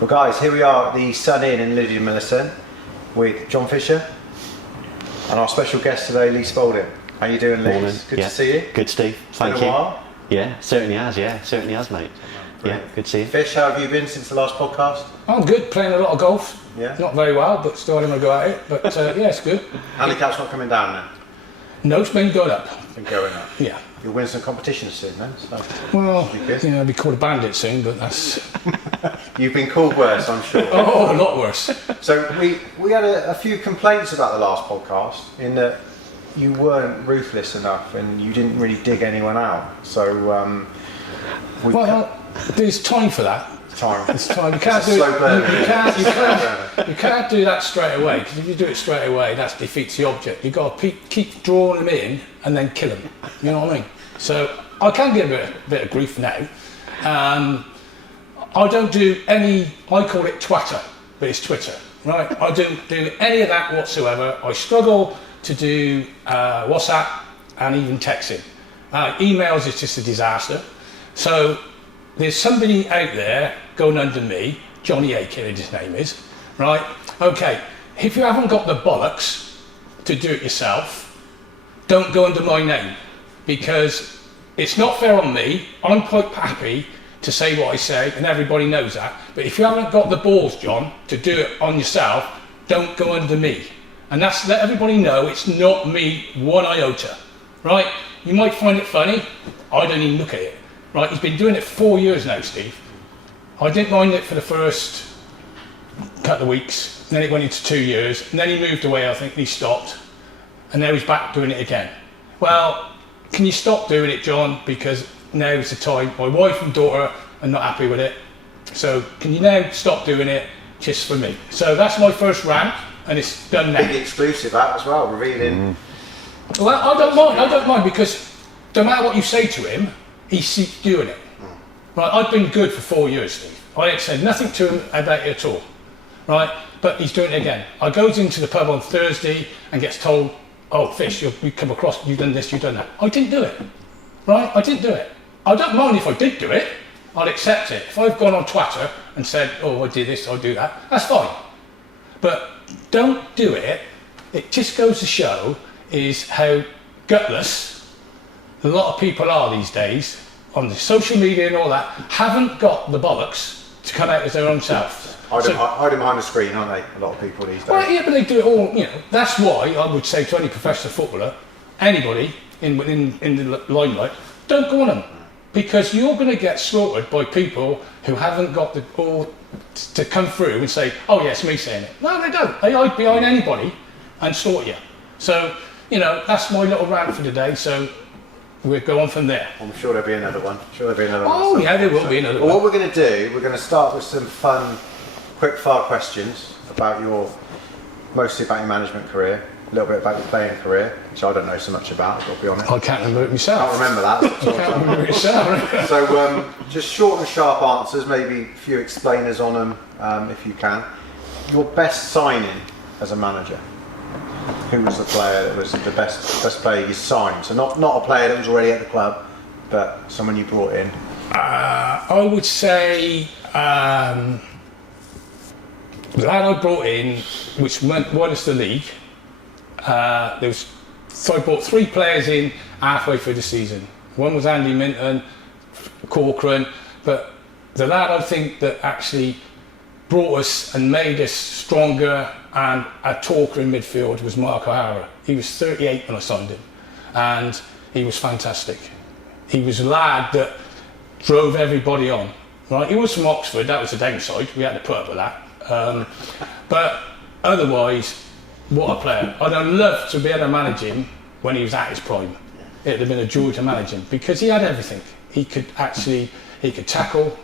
Well guys, here we are at the Sun Inn in Lydia Millicent with John Fisher and our special guest today, Lee Spalding. How you doing, Lee? Morning. Good to see you. Good, Steve. Thank you. Been a while? Yeah, certainly has, mate. Brilliant. Yeah, good to see you. Fish, how have you been since the last podcast? I'm good, playing a lot of golf. Yeah. Not very well, but still having a go at it. But yeah, it's good. Handicap's not coming down then? No, it's been going up. Been going up. Yeah. You'll win some competitions soon then. So Well, should be good. I'll be called a bandit soon, but that's You've been called worse, I'm sure. a lot worse. So we had a few complaints about the last podcast in that you weren't ruthless enough and you didn't really dig anyone out. So Well, there's time for that. time. It's time. You can't It's a do slow it. burner. You can't do that straight away, because if you do it straight away, that defeats the object. You've got to keep drawing them in and then kill them. You know what I mean? So I can get a bit of grief now. I don't do any. I call it twatter, but it's Twitter, right? I don't do any of that whatsoever. I struggle to do WhatsApp and even texting. Emails is just a disaster. So there's somebody out there going under me, Johnny Aiken, his name is, right? Okay, if you haven't got the bollocks to do it yourself, don't go under my name, because it's not fair on me. I'm quite happy to say what I say, and everybody knows that. But if you haven't got the balls, John, to do it on yourself, don't go under me. And that's let everybody know it's not me one iota, right? You might find it funny. I don't even look at it. Right, he's been doing it 4 years now, Steve. I didn't mind it for the first couple of weeks, and then it went into 2 years, and then he moved away, I think, and he stopped, and now he's back doing it again. Well, can you stop doing it, John, because now's the time. My wife and daughter are not happy with it, so can you now stop doing it just for me? So that's my first rant, and it's done now. Big exclusive that as well, revealing. Well, I don't mind, because no matter what you say to him, he keeps doing it. Right, I've been good for 4 years, Steve. I ain't said nothing to him about it at all. Right, but he's doing it again. I goes into the pub on Thursday and gets told, "Oh, Fish, you come across, you've done this, you've done that." I didn't do it. Right, I didn't do it. I don't mind if I did do it. I'll accept it. If I've gone on Twitter and said, "Oh, I did this, I do that," that's fine. But don't do it. It just goes to show is how gutless a lot of people are these days on the social media and all that, haven't got the bollocks to come out as their own self. Hiding behind the screen, aren't they? A lot of people these days. Well, yeah, but they do it all. You know, that's why I would say to any professional footballer, anybody in the limelight, don't go on them, because you're going to get slaughtered by people who haven't got the all to come through and say, "Oh, yeah, it's me saying it." No, they don't. They hide behind anybody and slaughter you. So, you know, that's my little rant for today. So we'll go on from there. I'm sure there'll be another one. Oh, yeah, there will be another one. What we're going to do, we're going to start with some fun, quick-fire questions about mostly about your management career, a little bit about your playing career, which I don't know so much about, I'll be honest. I can't remember it I myself. can't remember that. I can't remember it myself. So just short and sharp answers, maybe a few explainers on them, if you can. Your best signing as a manager? Who was the player that was the best player you signed? So not a player that was already at the club, but someone you brought in. I would say the lad I brought in, which won us the league. So I brought 3 players in halfway through the season. One was Andy Minton, Corcoran, but the lad I think that actually brought us and made us stronger and a talker in midfield was Mark O'Hara. He was 38 when I signed him, and he was fantastic. He was a lad that drove everybody on. Right, he was from Oxford. That was the downside. We had to put up with that. But otherwise, what a player! I'd have loved to be able to manage him when he was at his prime. It'd have been a joy to manage him, because he had everything. He could tackle,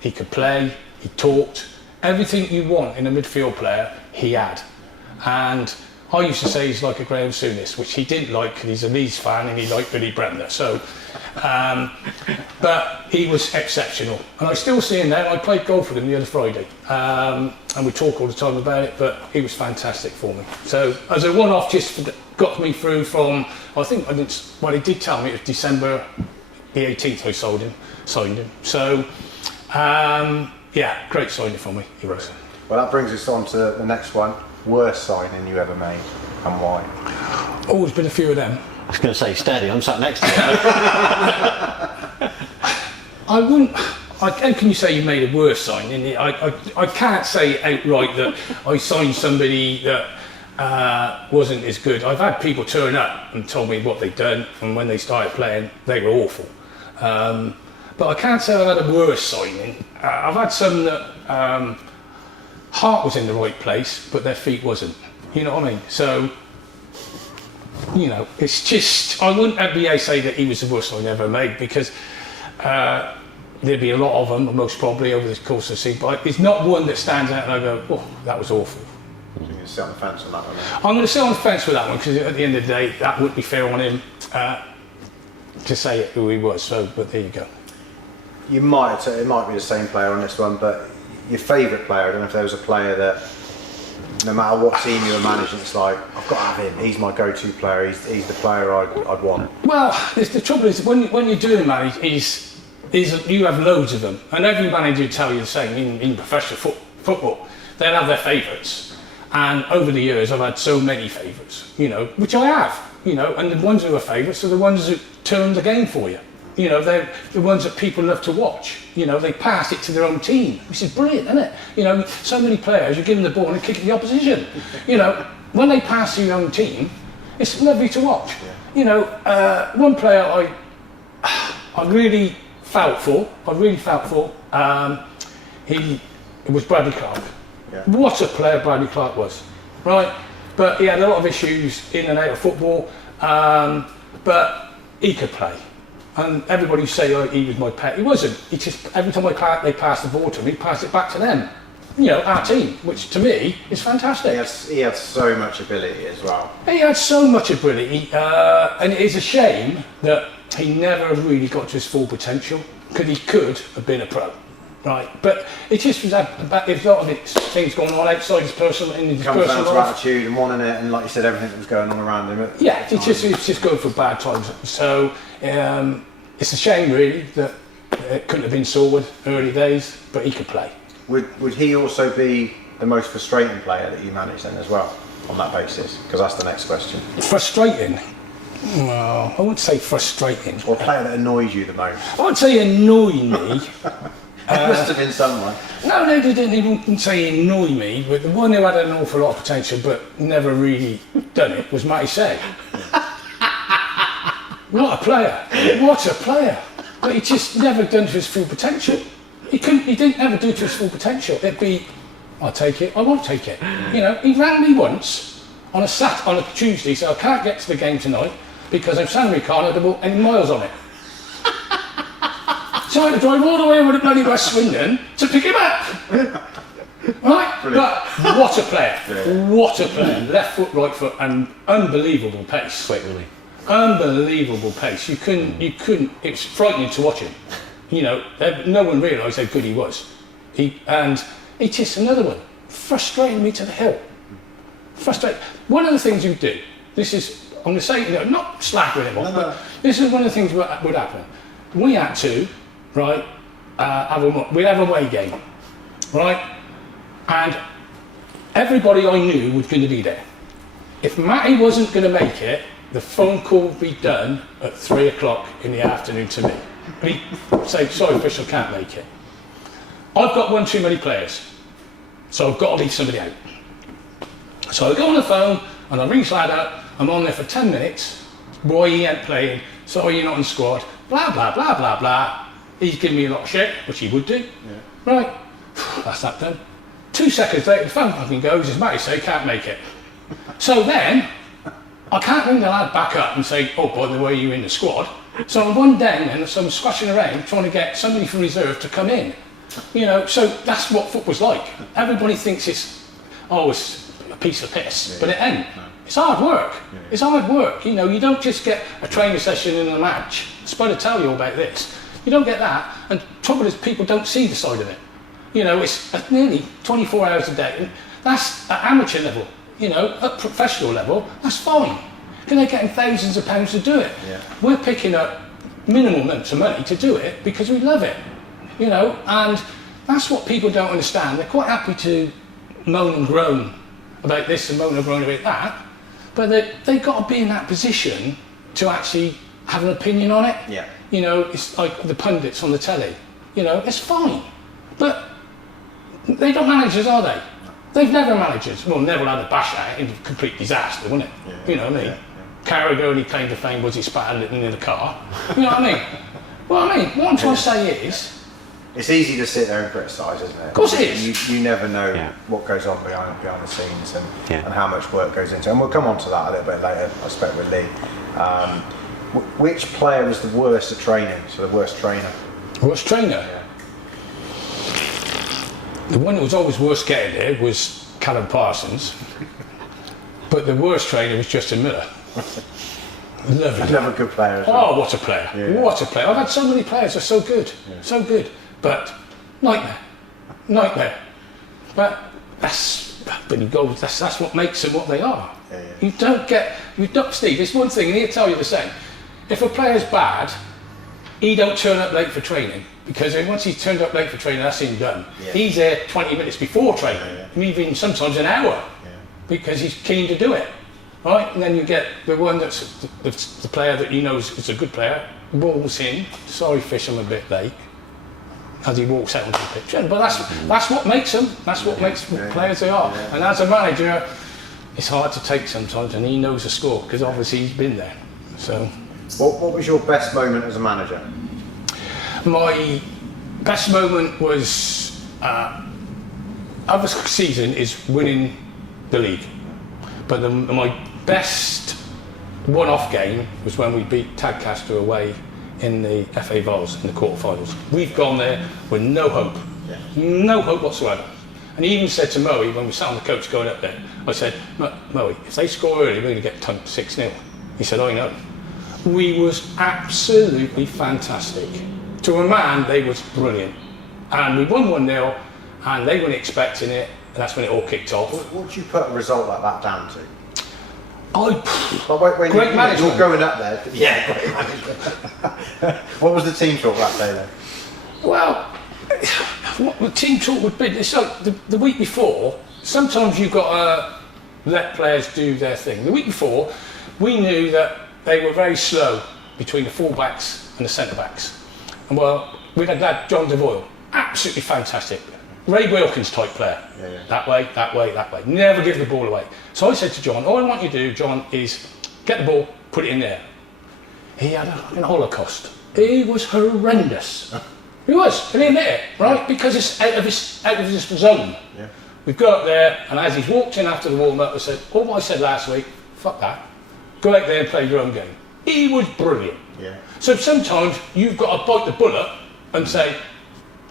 he could play, he talked. Everything you want in a midfield player, he had. And I used to say he's like a Graham Souness, which he didn't like because he's a Leeds fan and he liked Billy Bremner. So, but he was exceptional. And I still see him now. I played golf with him the other Friday. And we talk all the time about it, but he was fantastic for me. So as a one-off, just got me through from, I think, he did tell me it was December the 18th I signed him. So, Yeah, great signing for me. He was. Well, that brings us on to the next one. Worst signing you ever made, and why? Oh, there's been a few of them. I was going to say, steady, I'm sat next to you. I wouldn't. How can you say you made a worse signing? I can't say outright that I signed somebody that wasn't as good. I've had people turn up and told me what they'd done, and when they started playing, they were awful. But I can't say I've had a worse signing. I've had some that heart was in the right place, but their feet wasn't. You know what I mean? So, you know, it's just, I wouldn't be able to say that he was the worst signing I ever made, because there'd be a lot of them, most probably, over the course of the season. But it's not one that stands out and I go, oh, that was awful. So you can sit on the fence on that one. Then. I'm going to sit on the fence with that one, because at the end of the day, that wouldn't be fair on him to say who he was. So, but there you go. You might, it might be the same player on this one, but your favourite player, I don't know if there was a player that, no matter what team you were managing, it's like, I've got to have him, he's my go-to player, he's the player I'd want. Well, the trouble is, when you're doing that, you have loads of them, and every manager will tell you the same. In professional football, they'll have their favourites, and over the years I've had so many favourites, you know, which I have, you know, and the ones who are favourites are the ones who turn the game for you. You know, they're the ones that people love to watch. You know, they pass it to their own team, which is brilliant, isn't it? You know, so many players, you give them the ball and they kick it the opposition. You know, when they pass to your own team, it's lovely to watch. Yeah. You know, one player I really felt for, it was Bradley Clark. Yeah. What a player Bradley Clark was, right? But he had a lot of issues in and out of football, but he could play. And everybody say, oh, he was my pet. He wasn't. He just, every time they passed the ball to him, he passed it back to them. You know, our team, which to me is fantastic. He had so much ability as well. He had so much ability, and it is a shame that he never really got to his full potential, because he could have been a pro, right? But it just was about a lot of things going on outside his personal, in his comes personal down to life. attitude and wanting it, and like you said, everything that was going on around him. Yeah, it's just going for bad times. So it's a shame really that it couldn't have been sorted early days, but he could play. Would he also be the most frustrating player that you managed then as well, on that basis? Because that's the next question. Frustrating? Well, I wouldn't say frustrating. Or player that annoys you the most? I would say annoy me. It must have been someone. No, they didn't even say annoy me, but the one who had an awful lot of potential but never really done it was Matty Say. What a player! What a player! But he just never done to his full potential. He didn't ever do it to his full potential. It'd be, I'll take it, I won't take it. You know, he rang me once on a Tuesday, so I can't get to the game tonight because I'm Sandwich car and I don't any miles on it. So I had to drive all the way over to bloody West Swindon to pick him up. Right? Brilliant. But what a player. Yeah. What a player. Left foot, right foot, and unbelievable pace. Quick, really. Unbelievable pace. You couldn't, it was frightening to watch him. You know, no one realised how good he was. And it's just another one. Frustrating me to the hill. Frustrating. One of the things you do, this is, I'm going to say, you know, not slagging him off, but this is one of the things that would happen. We had to, right, we'd have a away game, right? And everybody I knew was going to be there. If Matty wasn't going to make it, the phone call would be done at 3 o'clock in the afternoon to me. And he'd say, sorry, official, can't make it. I've got one too many players, so I've got to leave somebody out. So I go on the phone and I ring his lad up, I'm on there for 10 minutes, why he ain't playing, sorry you're not in squad, blah, blah, blah, blah, blah. He's giving me a lot of shit, which he would do. Yeah. Right, that's that done. 2 seconds later, the phone fucking goes, as Matty say, can't make it. So then, I can't ring the lad back up and say, oh, by the way, you're in the squad. So I'm one down and so I'm squashing around trying to get somebody from reserve to come in. You know, so that's what football's like. Everybody thinks it's a piece of piss, but it ain't. It's hard work. It's hard work. You know, you don't just get a training session in a match. I'm supposed to tell you all about this. You don't get that, and the trouble is people don't see the side of it. You know, it's nearly 24 hours a day. That's at amateur level. You know, at professional level, that's fine. Because they're getting thousands of pounds to do it. Yeah. We're picking up minimal amounts of money to do it because we love it. You know, and That's what people don't understand. They're quite happy to moan and groan about this and moan and groan about that, but they've got to be in that position to actually have an opinion on it. Yeah. You know, it's like the pundits on the telly. You know, it's fine, but they don't manage us, are they? They've never managed us. Well, Neville had a bash at it in complete disaster, wasn't it? Yeah. You know what I mean? Yeah. Carragher only claimed to fame was he spat it in the car. You know what I mean? Well, I mean, what I'm trying to say is, it's easy to sit there and criticise, isn't it? Of course it is. You never know Yeah. what goes on behind the scenes Yeah. and how much work goes into it. And we'll come on to that a little bit later, I expect, with Lee. Which player was the worst at training? So the worst trainer? worst trainer. Yeah. The one that was always worst getting there was Callum Parsons, but the worst trainer was Justin Miller. Lovely. Another good player as well. Oh, what a player! Yeah. What a player! I've had so many players. They're so good, so good, but nightmare. But but you go. That's what makes them what they are. Yeah. You don't, Steve. It's one thing, and he'll tell you the same. If a player's bad, he don't turn up late for training, because once he's turned up late for training, that's him done. Yeah. He's there 20 minutes before training, even sometimes an hour, because he's keen to do it. Right, and then you get the one that's the player that you know is a good player, walks in, sorry fish, I'm a bit late, as he walks out onto the pitch. But that's what makes them, that's what makes players they are. Yeah. And as a manager, it's hard to take sometimes, and he knows the score, because obviously he's been there. So, What was your best moment as a manager? my best moment was, of the season, is winning the league. But my best one-off game was when we beat Tadcaster away in the FA Vase in the quarterfinals. We've gone there with no hope, no hope whatsoever. And he even said to Moe, when we sat on the coach going up there, I said, Moe, if they score early, we're going to get tunked 6-0. He said, I know. We was absolutely fantastic. To a man, they was brilliant. And we won 1-0, and they weren't expecting it, and that's when it all kicked off. What would you put a result like that down to? When Great management. You're going up there. Yeah, great management. What was the team talk that day then? Well, what the team talk would be, it's like the week before, sometimes you've got to let players do their thing. The week before, we knew that they were very slow between the full-backs and the centre-backs. And well, we had that John Devoyle, absolutely fantastic. Ray Wilkins type player. That way. Never give the ball away. So I said to John, all I want you to do, John, is get the ball, put it in there. He had an holocaust. He was horrendous. He was, and he admit it, right? Because it's out of his zone. Yeah. We've got up there, and as he's walked in after the warm-up, I said, all what I said last week, fuck that. Go out there and play your own game. He was brilliant. Yeah. So sometimes you've got to bite the bullet and say,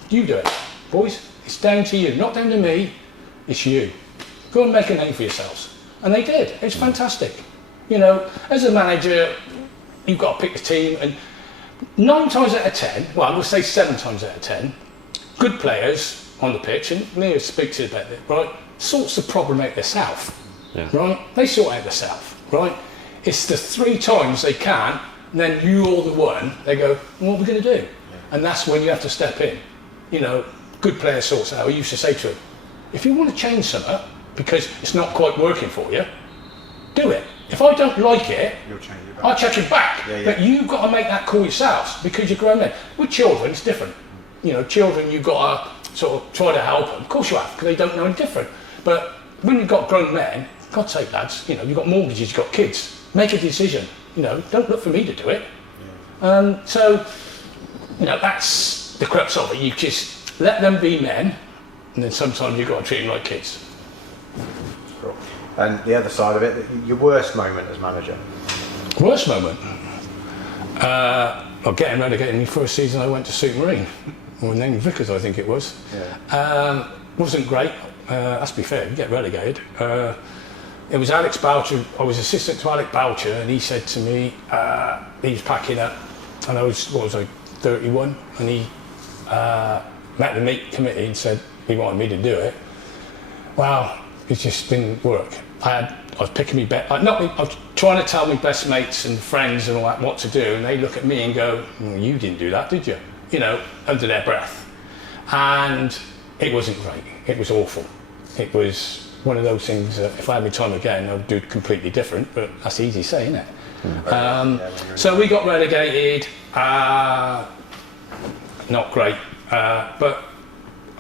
you do it, boys. It's down to you, not down to me, it's you. Go and make a name for yourselves. And they did, it's fantastic. You know, as a manager, you've got to pick the team, and 9 times out of 10, well, we'll say 7 times out of 10, good players on the pitch, and Leo speaks about it, right, sorts the problem out themselves, right? They sort out themselves, right? It's the 3 times they can, and then you're the one, they go, what are we going to do? And that's when you have to step in. You know, good player sorts out. I used to say to him, if you want to change something because it's not quite working for you, do it. If I don't like it, You'll change it back. I'll check it back. Yeah. But you've got to make that call yourselves, because you're grown men. With children, it's different. You know, children, you've got to sort of try to help them. Of course you have, because they don't know any different. But when you've got grown men, God's sake, lads, you know, you've got mortgages, you've got kids. Make a decision. You know, don't look for me to do it. So, you know, that's the crux of it. You just let them be men, and then sometimes you've got to treat them like kids. Cool. And the other side of it, your worst moment as manager? Worst moment? Well, getting relegated in the first season I went to Supermarine, or named Vickers I think it was. Wasn't great, let's be fair, you get relegated. It was Alex Boucher, I was assistant to Alex Boucher, and he said to me, he was packing up, and I was, 31, and he met the meet committee and said he wanted me to do it. Well, it just didn't work. I was picking me I was trying to tell my best mates and friends and all that what to do, and they look at me and go, well, you didn't do that, did you? You know, under their breath. and it wasn't great. It was awful. It was one of those things that if I had my time again, I'd do completely different, but that's easy to say, isn't it? So we got relegated, not great, but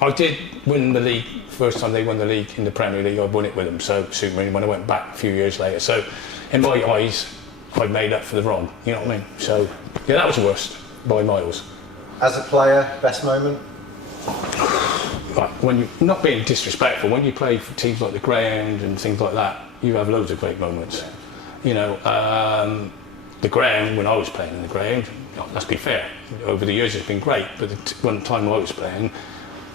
I did win the league. First time they won the league in the Premier League, I won it with them, so it suited me when I went back a few years later. So in my eyes, I made up for the wrong, you know what I mean? So yeah, that was the worst by miles. As a player, best moment? Right, when you, not being disrespectful, when you play for teams like the Ground and things like that, you have loads of great moments. You know, the Ground, when I was playing in the Ground, let's be fair, over the years it's been great, but the one time I was playing,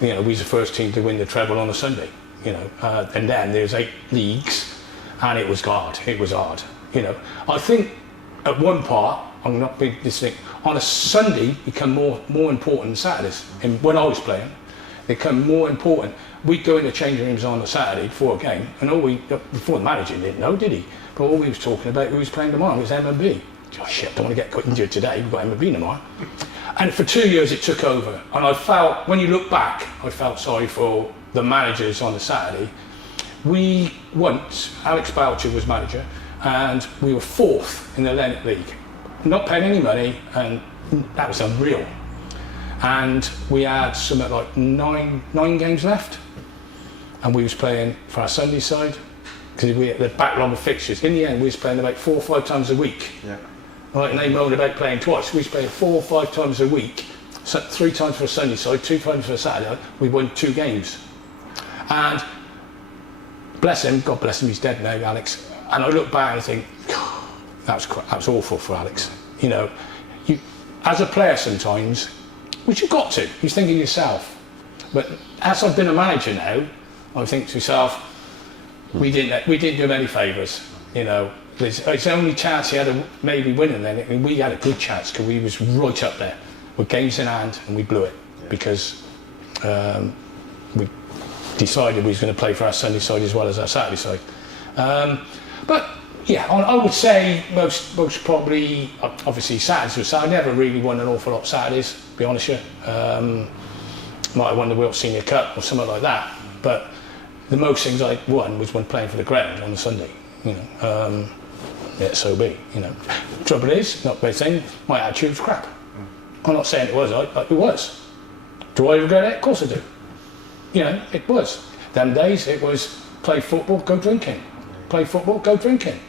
you know, we was the first team to win the treble on a Sunday, you know, and then there's 8 leagues, and it was hard, you know. I think at one part, I'm not being this thing, on a Sunday become more important than Saturdays, and when I was playing, they become more important. We'd go in the changing rooms on a Saturday before a game, and before the manager didn't know, did he? But all we was talking about, who was playing tomorrow, was M&B. Oh shit, don't want to get injured today, we've got M&B tomorrow. And for 2 years it took over, and I felt, when you look back, I felt sorry for the managers on the Saturday. We once, Alex Boucher was manager, and we were 4th in the Atlantic League. Not paying any money, and that was unreal. And we had something like nine games left, and we was playing for our Sunday side because we had the backlog of fixtures. In the end, we was playing about 4 or 5 times a week. Yeah. Right, and they moaned about playing twice. We was playing 4 or 5 times a week, so 3 times for a Sunday side, 2 times for a Saturday. We won 2 games, and bless him, God bless him, he's dead now, Alex. And I look back and I think, that was awful for Alex. You know, you as a player sometimes. Which you've got to. You're thinking yourself. But as I've been a manager now, I think to myself, we didn't do him any favours. You know, it's the only chance he had of maybe winning. Then we had a good chance because we was right up there with games in hand, and we blew it because we decided we was going to play for our Sunday side as well as our Saturday side. But yeah, I would say most probably, obviously Saturdays was Saturday. I never really won an awful lot Saturdays, to be honest with you. Might have won the World Senior Cup or something like that, but the most things I won was when playing for the Ground on a Sunday, you know. Yeah, so be, you know. Trouble is, not a bad thing, my attitude was crap. I'm not saying it was, it was. Do I regret it? Of course I do. You know, it was. Them days it was play football, go drinking. Play football, go drinking.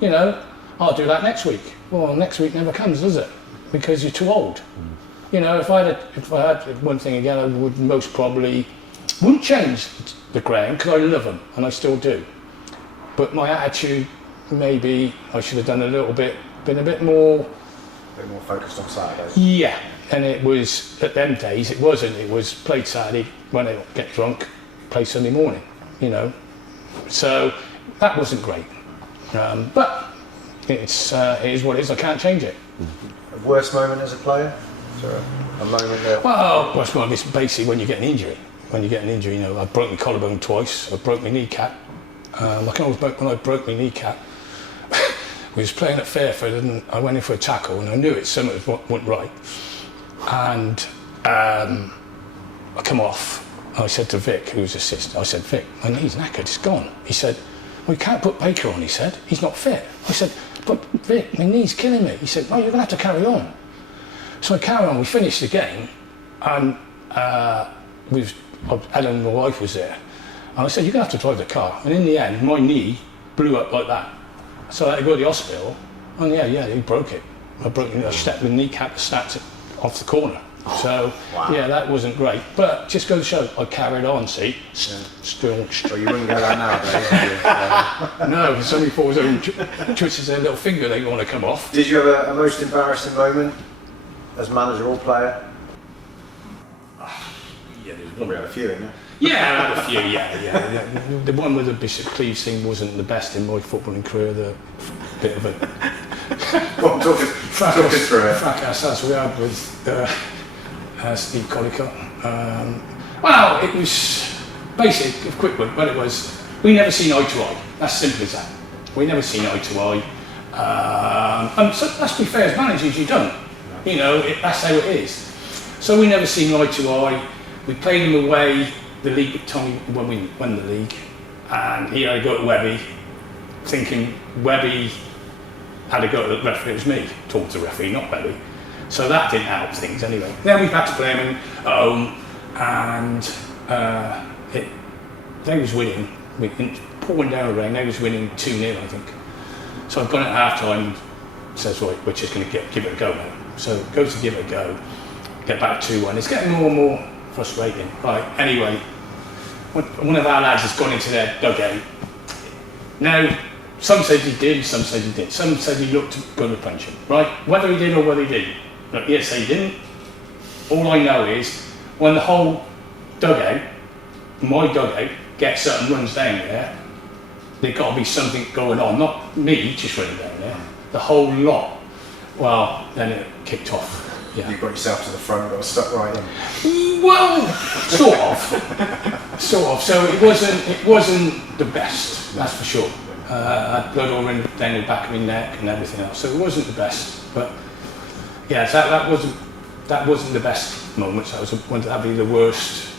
You know, I'll do that next week. Well, next week never comes, does it? Because you're too old. You know, if I had one thing again, I would most probably wouldn't change the Ground because I love them and I still do. But my attitude, maybe I should have done been a bit more focused on Saturdays. Yeah, and it was at them days. It wasn't. It was played Saturday when they get drunk, play Sunday morning. You know, so that wasn't great. But it is what it is. I can't change it. Worst moment as a player? Is there a moment there? Well, worst moment is basically when you get an injury. When you get an injury, you know, I broke my collarbone twice. I broke my kneecap. I can always when I broke my kneecap. We was playing at Fairford, and I went in for a tackle, and I knew something went right. And I come off. I said to Vic, who was assistant, I said, Vic, my knee's knackered, it's gone. He said, well, you can't put Baker on, he said. He's not fit. I said, but Vic, my knee's killing me. He said, well, you're going to have to carry on. So I carried on. We finished the game, and Ellen, my wife, was there. And I said, you're going to have to drive the car. And in the end, my knee blew up like that. So I had to go to the hospital, and yeah, he broke it. I stepped the kneecap, snapped it off the corner. So, wow. Yeah, that wasn't great. But just go to show, I carried on, see? Still. Well, you wouldn't go that nowadays, would you? No, if somebody falls over and twists their little finger, they want to come off. Did you have a most embarrassing moment as manager or player? Yeah, there's probably had a few, isn't there? Yeah, I had a few, yeah. The one with the Bishop Cleves thing wasn't the best in my footballing career, the bit of a... Well, talk us through it. Fracas as we had with Steve Collicott. Well, it was basic, a quick one, but it was, we never seen eye to eye. That's simple as that. We never seen eye to eye. And so, let's be fair, as managers, you don't. You know, that's how it is. So we never seen eye to eye. We played him away, the league, Tommy, when we won the league, and he had to go to Webby, thinking Webby had to go to the referee. It was me talking to the referee, not Webby. So that didn't help things anyway. Then we had to play him at home, and they was winning. Pouring down the rain, they was winning 2-0, I think. So I've gone at half time, says, right, we're just going to give it a go now. So goes to give it a go, get back 2-1. It's getting more and more frustrating. Right, anyway, one of our lads has gone into their dugout. Now, some said he did, some said he didn't. Some said he looked good to punch him, right? Whether he did or whether he didn't. Look, yes, he didn't. All I know is when the whole dugout, my dugout, gets up and runs down there, there's got to be something going on. Not me just running down there, the whole lot. Well, then it kicked off. Yeah. You got yourself to the front, got stuck right in. Well, sort of. So it wasn't the best, that's for sure. I had blood all down the back of my neck and everything else, so it wasn't the best. But yeah, that wasn't the best moments. That'd be the worst.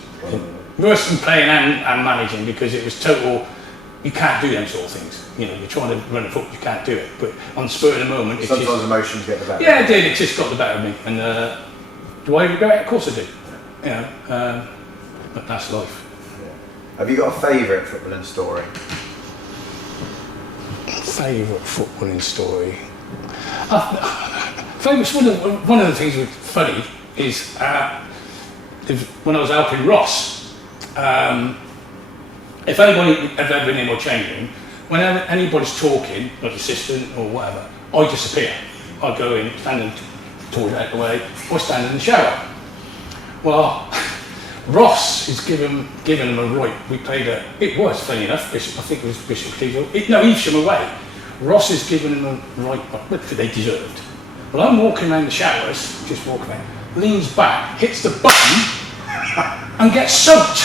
Worse than playing and managing, because it was total. You can't do them sort of things. You know, you're trying to run a foot, you can't do it. But on the spur of the moment, it sometimes just, emotions get the better. Yeah, it did. It just got the better of me. And do I regret it? Of course I do. You know, but that's life. Yeah. Have you got a favourite footballing story? Favourite footballing story. Favourite. One of the things that's funny is when I was helping Ross. If anybody has ever been in my changing room, whenever anybody's talking, like assistant or whatever, I disappear. I go in, stand in the toilet out the way, or stand in the shower. Well, Ross is giving them a right. We played it was, funny enough, I think it was Bishop Cathedral. Evesham away. Ross is giving them a right, but they deserved. Well, I'm walking around the showers, just walking around, leans back, hits the button, and gets soaked.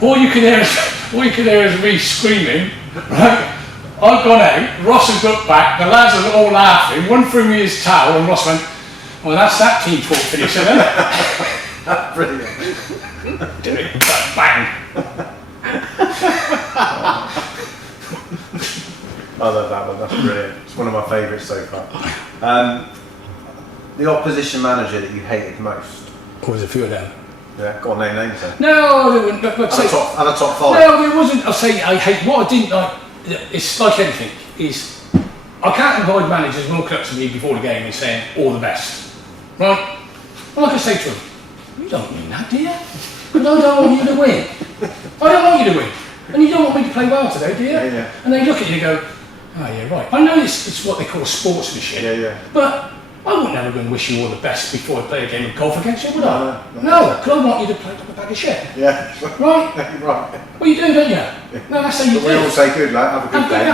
All you can hear is me screaming. Right? I've gone out, Ross has looked back, the lads are all laughing, one threw me his towel, and Ross went, well, that's that team talk finish, isn't it? Brilliant. Did it, bang. I love that one, that's brilliant. It's one of my favourites so far. The opposition manager that you hated most? There's a few of them. Yeah, got a name names then. No, there wouldn't. And a top 5. No, there wasn't. I'll say I hate. What I didn't like. It's like anything. Is I can't invite managers walking up to me before the game and saying all the best, right? Well, like I say to them, you don't mean that, do you? Because I don't want you to win. I don't want you to win, and you don't want me to play well today, do you? Yeah. And they look at you and go, oh yeah, right. I know it's what they call sportsmanship. Yeah. But I wouldn't ever go and wish you all the best before I play a game of golf against you, would I? No, because I want you to play like a bag of shit. Yeah. Right? Right. Well, you do, don't you? Yeah. No, that's how you do. We all say good luck, have a good day.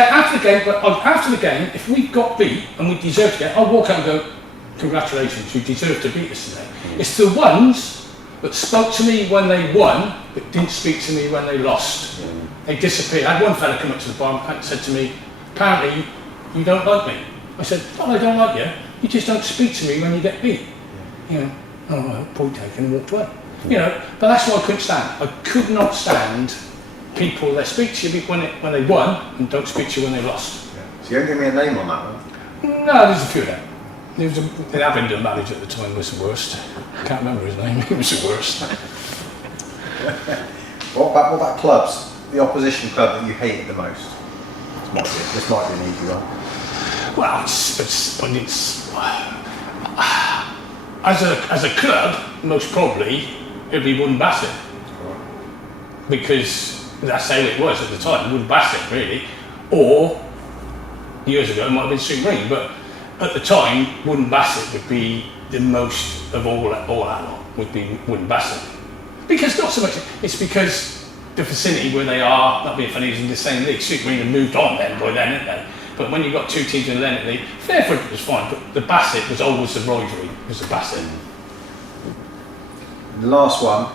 After the game, if we got beat and we deserved to get, I'll walk out and go, congratulations, you deserved to beat us today. It's the ones that spoke to me when they won, but didn't speak to me when they lost. They disappeared. I had one fella come up to the bar and said to me, apparently you don't like me. I said, well, I don't like you. You just don't speak to me when you get beat. You know, oh, well, point taken, and walked away. You know, but that's what I couldn't stand. I could not stand people that speak to you when they won and don't speak to you when they lost. Yeah. So you don't give me a name on that one? No, there's a few of them. The Abingdon manager at the time was the worst. I can't remember his name. He was the worst. What about clubs? The opposition club that you hated the most? This might be an easy one. Well, as a club, most probably it'd be Wooden Bassett, because that's how it was at the time. Wooden Bassett, really, or years ago it might have been Submarine, but at the time, Wooden Bassett would be the most of all that lot would be Wooden Bassett, because not so much. It's because the vicinity where they are, not being funny, is in the same league. Submarine had moved on then by then, hadn't they? But when you've got two teams in the Atlantic League, Fairford was fine, but the Bassett was always the rivalry, was the Bassett. The last one,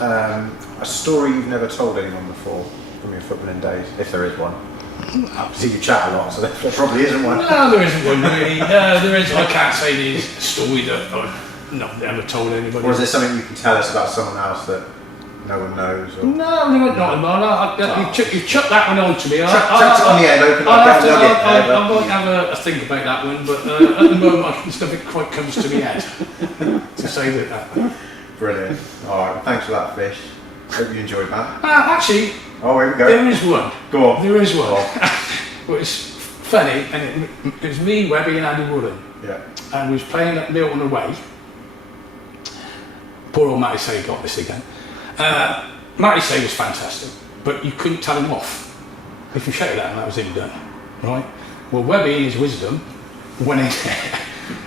a story you've never told anyone before from your footballing days, if there is one. I see you chat a lot, so there probably isn't one. No, there isn't one really. No, there is. I can't say there's a story that not never told anybody. Or is there something you can tell us about someone else that no one knows? Or? No, you chuck that one on to me. Chuck it on the end, open up, get a nugget. I might have a think about that one, but at the moment, nothing quite comes to me head to say that. Brilliant. All right, thanks for that, Fish. Hope you enjoyed that. Actually, oh, here we go. there is one. Go on. There is one. Go on. Well, it's funny, and it was me, Webby, and Andy Woolen. Yeah. And we was playing at Milton away. Poor old Matty Say got this again. Matty Say was fantastic, but you couldn't tell him off. If you shouted at him, that was him done, right? Well, Webby, in his wisdom, went in there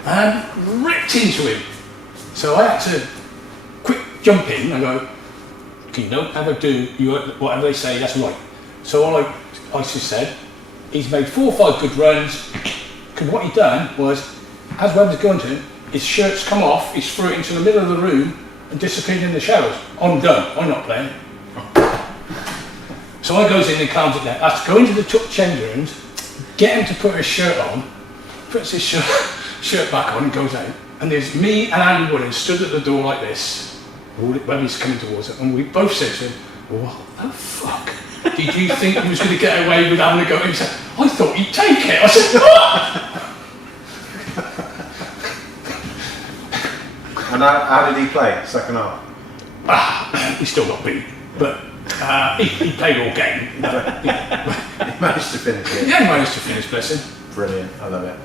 and ripped into him. So I had to quick jump in and go, you don't ever do whatever they say, that's right. So all I just said, he's made 4 or 5 good runs, because what he done was, as Webb was going to him, his shirt's come off, he's threw it into the middle of the room and disappeared in the showers. I'm done, I'm not playing. So I goes in and calms it down. I have to go into the change rooms, get him to put his shirt on, puts his shirt back on and goes out. And there's me and Andy Woodland stood at the door like this, when he's coming towards it, and we both said to him, what the fuck did you think he was going to get away with having a go? And he said, I thought he'd take it. I said, what? And how did he play second half? He still got beat, but he played all game. He managed to finish it. Yeah, he managed to finish, bless him. Brilliant, I love it.